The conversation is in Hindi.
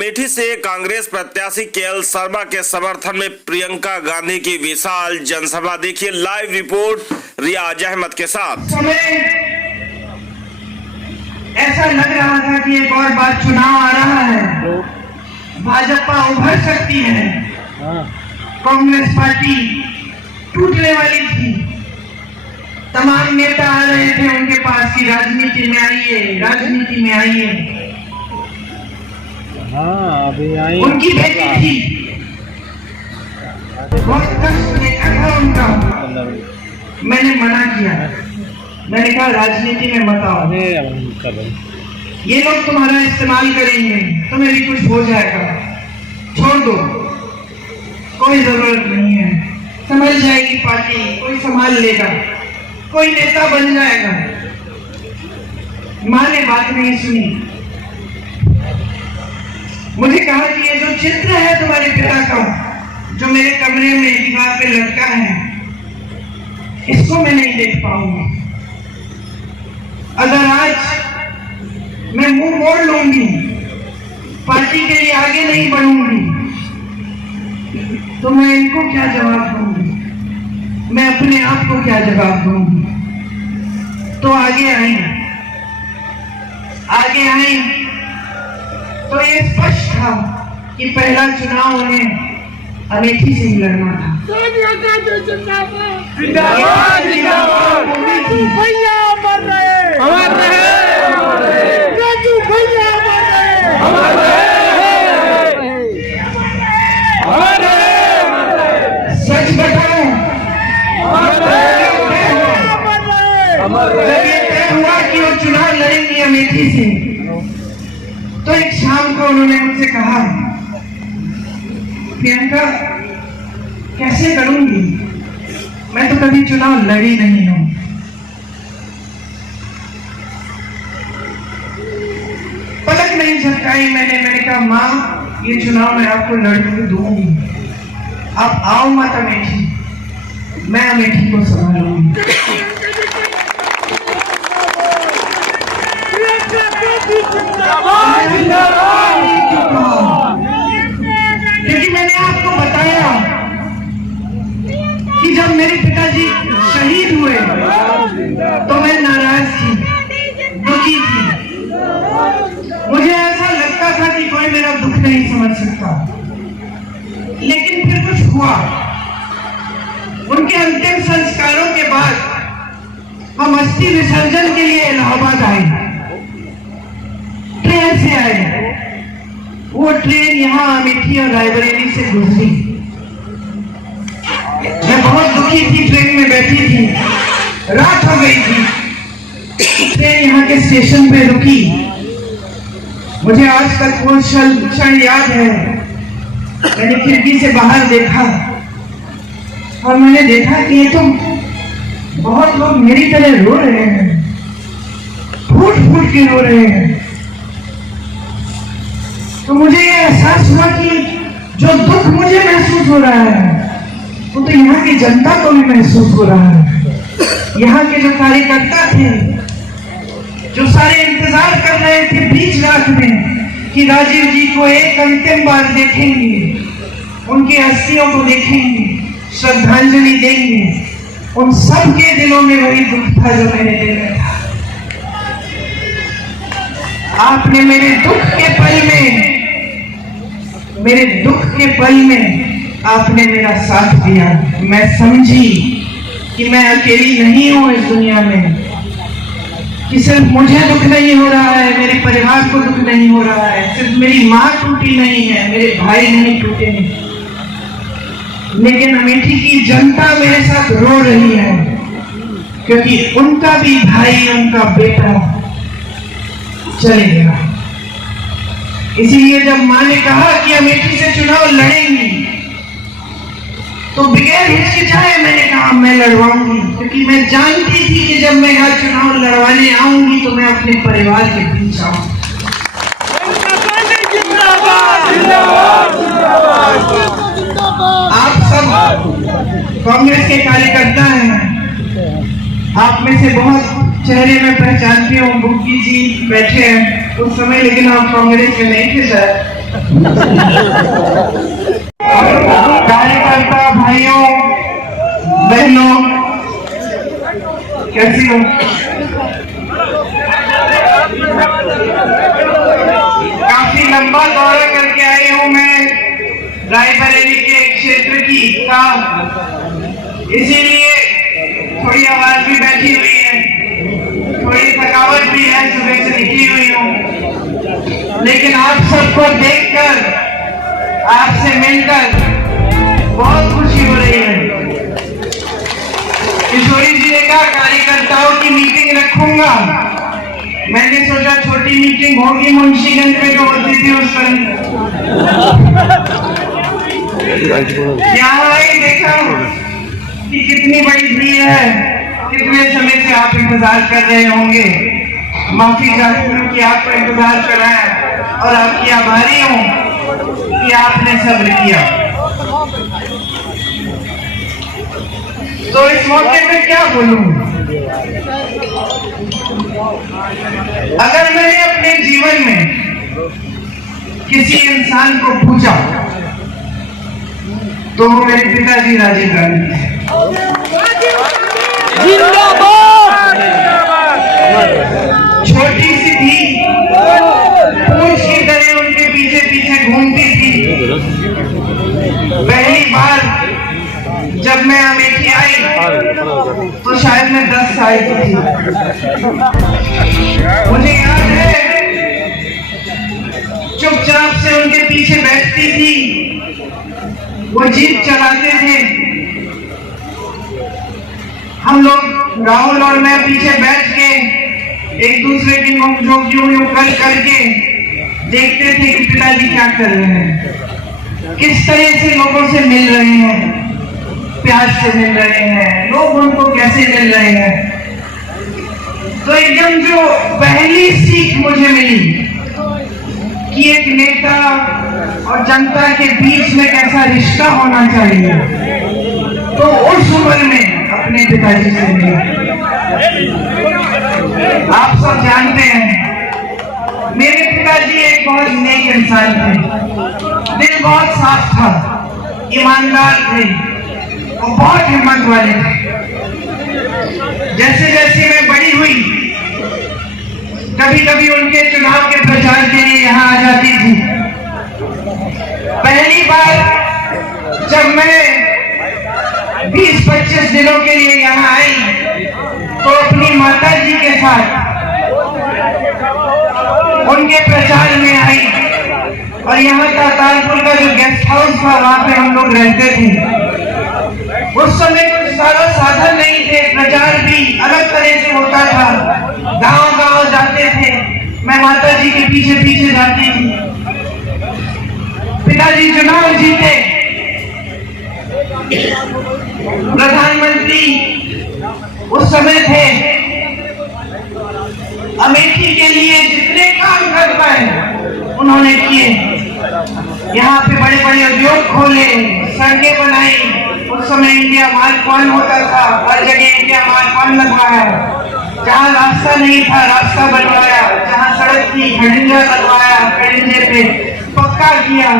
अमेठी से कांग्रेस प्रत्याशी केएल शर्मा के समर्थन में प्रियंका गांधी की विशाल जनसभा। देखिए लाइव रिपोर्ट रियाज अहमद के साथ। ऐसा लग रहा था कि एक और बार चुनाव आ रहा है, भाजपा उभर सकती है, कांग्रेस पार्टी टूटने वाली थी। तमाम नेता आ रहे थे उनके पास की राजनीति में आइए, राजनीति में आइए। अभी आई उनकी बेटी थी, बहुत कष्ट देखा था उनका। मैंने मना किया, मैंने कहा राजनीति में मत आओ, ये लोग तुम्हारा इस्तेमाल करेंगे, तुम्हें भी कुछ हो जाएगा, छोड़ दो, कोई जरूरत नहीं है, समझ जाएगी पार्टी, कोई संभाल लेगा, कोई नेता बन जाएगा। माँ ने बात नहीं सुनी, मुझे कहा कि ये जो चित्र है तुम्हारे पिता का, जो मेरे कमरे में दीवार पे लटका है, इसको मैं नहीं देख पाऊंगा। अगर आज मैं मुंह मोड़ लूंगी, पार्टी के लिए आगे नहीं बढ़ूंगी, तो मैं इनको क्या जवाब दूंगी, मैं अपने आप को क्या जवाब दूंगी। तो आगे आई तो ये स्पष्ट था कि पहला चुनाव उन्हें अमेठी से ही लड़ना था। सच बताओ, जब ये तय हुआ कि वो चुनाव लड़ेंगे अमेठी से, तो एक शाम को उन्होंने मुझसे कहा, प्रियंका कैसे करूंगी, मैं तो कभी चुनाव लड़ी नहीं हूं। पलक नहीं झपकाई मैंने कहा माँ ये चुनाव मैं आपको लड़ने दूंगी, आप आओ मत अमेठी, मैं अमेठी को संभालूंगी। क्योंकि मैंने आपको बताया कि जब मेरे पिताजी शहीद हुए तो मैं नाराज थी, दुखी थी। मुझे ऐसा लगता था कि कोई मेरा दुख नहीं समझ सकता, लेकिन फिर कुछ हुआ। उनके अंतिम संस्कारों के बाद हम अस्थि विसर्जन के लिए इलाहाबाद आए, ट्रेन से आए। वो ट्रेन यहाँ अमेठी और रायबरेली से गुजरी। मैं बहुत दुखी थी, ट्रेन में बैठी थी, रात हो गई थी। ट्रेन यहाँ के स्टेशन पे रुकी। मुझे आज तक वो क्षण याद है। मैंने खिड़की से बाहर देखा और मैंने देखा कि ये तो बहुत लोग मेरी तरह रो रहे हैं, फूट फूट के रो रहे हैं। तो मुझे ये एहसास हुआ कि जो दुख मुझे महसूस हो रहा है वो तो यहाँ की जनता को भी महसूस हो रहा है। यहाँ के जो कार्यकर्ता थे, जो सारे इंतजार कर रहे थे बीच रात में कि राजीव जी को एक अंतिम बार देखेंगे, उनकी अस्थियों को देखेंगे, श्रद्धांजलि देंगे, उन सब के दिलों में वही दुख था जो मेरे दिल में था। आपने मेरे दुख के पल में आपने मेरा साथ दिया। मैं समझी कि मैं अकेली नहीं हूं इस दुनिया में, कि सिर्फ मुझे दुख नहीं हो रहा है, मेरे परिवार को दुख नहीं हो रहा है, सिर्फ मेरी माँ टूटी नहीं है, मेरे भाई नहीं टूटे हैं, लेकिन अमेठी की जनता मेरे साथ रो रही है, क्योंकि उनका भी भाई, उनका बेटा चले गया। इसीलिए जब माँ ने कहा कि अमेठी से चुनाव लड़ेंगी, तो बगैर हिचकिचाए मैंने कहा मैं लड़वाऊंगी, क्योंकि मैं जानती थी कि जब मैं यहाँ चुनाव लड़वाने आऊंगी तो मैं अपने परिवार के बीच आऊंगी। आप सब कांग्रेस के कार्यकर्ता हैं, आप में से बहुत चेहरे में पहचानती हूँ। बुग्गी जी बैठे हैं उस समय, लेकिन आप कांग्रेस के नहीं थे सर। कार्यकर्ता भाइयों बहनों, कैसी हो? काफी लंबा दौरा करके आई हूं मैं रायबरेली के एक क्षेत्र की का, इसीलिए थोड़ी आवाज भी बैठी हुई है, थोड़ी थकावट भी है, सुबह से निकली हुई हूं। लेकिन आप सबको देखकर, आपसे मिलकर बहुत खुशी हो रही है। किशोरी जी ने कहा कार्यकर्ताओं की मीटिंग रखूंगा, मैंने सोचा छोटी मीटिंग होगी मुंशीगंज में जो होती थी उस पर। यहाँ आई देखा कि कितनी बड़ी भीड़ है, कितने समय से आप इंतजार कर रहे होंगे। माफी चाहती हूँ कि आपको इंतजार कराया और आपकी आभारी हूँ कि आपने सब्र किया। तो इस मौके पे क्या बोलूं? अगर मैंने अपने जीवन में किसी इंसान को पूछा तो वो मेरे पिताजी राजीव गांधी थे। छोटी सी थी, पूंछ की तरह उनके पीछे पीछे घूमती थी। पहली बार जब मैं अमेठी आई तो शायद मैं 10 साल की थी। मुझे याद है चुपचाप से उनके पीछे बैठती थी, वो जीप चलाते थे, हम लोग राहुल और मैं पीछे बैठ के एक दूसरे की नोक-झोंक यूं करके देखते थे कि पिताजी क्या कर रहे हैं, किस तरह से लोगों से मिल रहे हैं, प्यार से मिल रहे हैं, लोग उनको कैसे मिल रहे हैं। तो एकदम जो पहली सीख मुझे मिली कि एक नेता और जनता के बीच में कैसा रिश्ता होना चाहिए, तो उस उम्र में अपने पिताजी से मिला। आप सब जानते हैं मेरे पिताजी एक बहुत नेक इंसान थे, दिल बहुत साफ था, ईमानदार थे और बहुत हिम्मत वाले थे। जैसे जैसे मैं बड़ी हुई, कभी कभी उनके चुनाव के प्रचार के लिए यहाँ आ जाती थी। पहली बार जब मैं 20-25 दिनों के लिए यहाँ आई तो अपनी माता जी के साथ उनके प्रचार में आई और यहाँ का तालपुर का जो गेस्ट हाउस था वहां पे हम लोग रहते थे। उस समय कुछ सारा साधन नहीं थे, प्रचार भी अलग तरह से होता था, गांव-गांव जाते थे, मैं माता जी के पीछे पीछे जाती थी। पिताजी चुनाव जीते, प्रधानमंत्री उस समय थे, अमेठी के लिए जितने काम कर पाए उन्होंने किए। यहाँ पे बड़े बड़े उद्योग खोले, सड़कें बनाई। उस समय इंडिया मार्ट कौन होता था, हर जगह इंडिया मार्ट कौन लगवाया, जहाँ रास्ता नहीं था रास्ता बनवाया, जहाँ सड़क थी खड़िंजा लगवाया, खड़िंजे पे पक्का किया।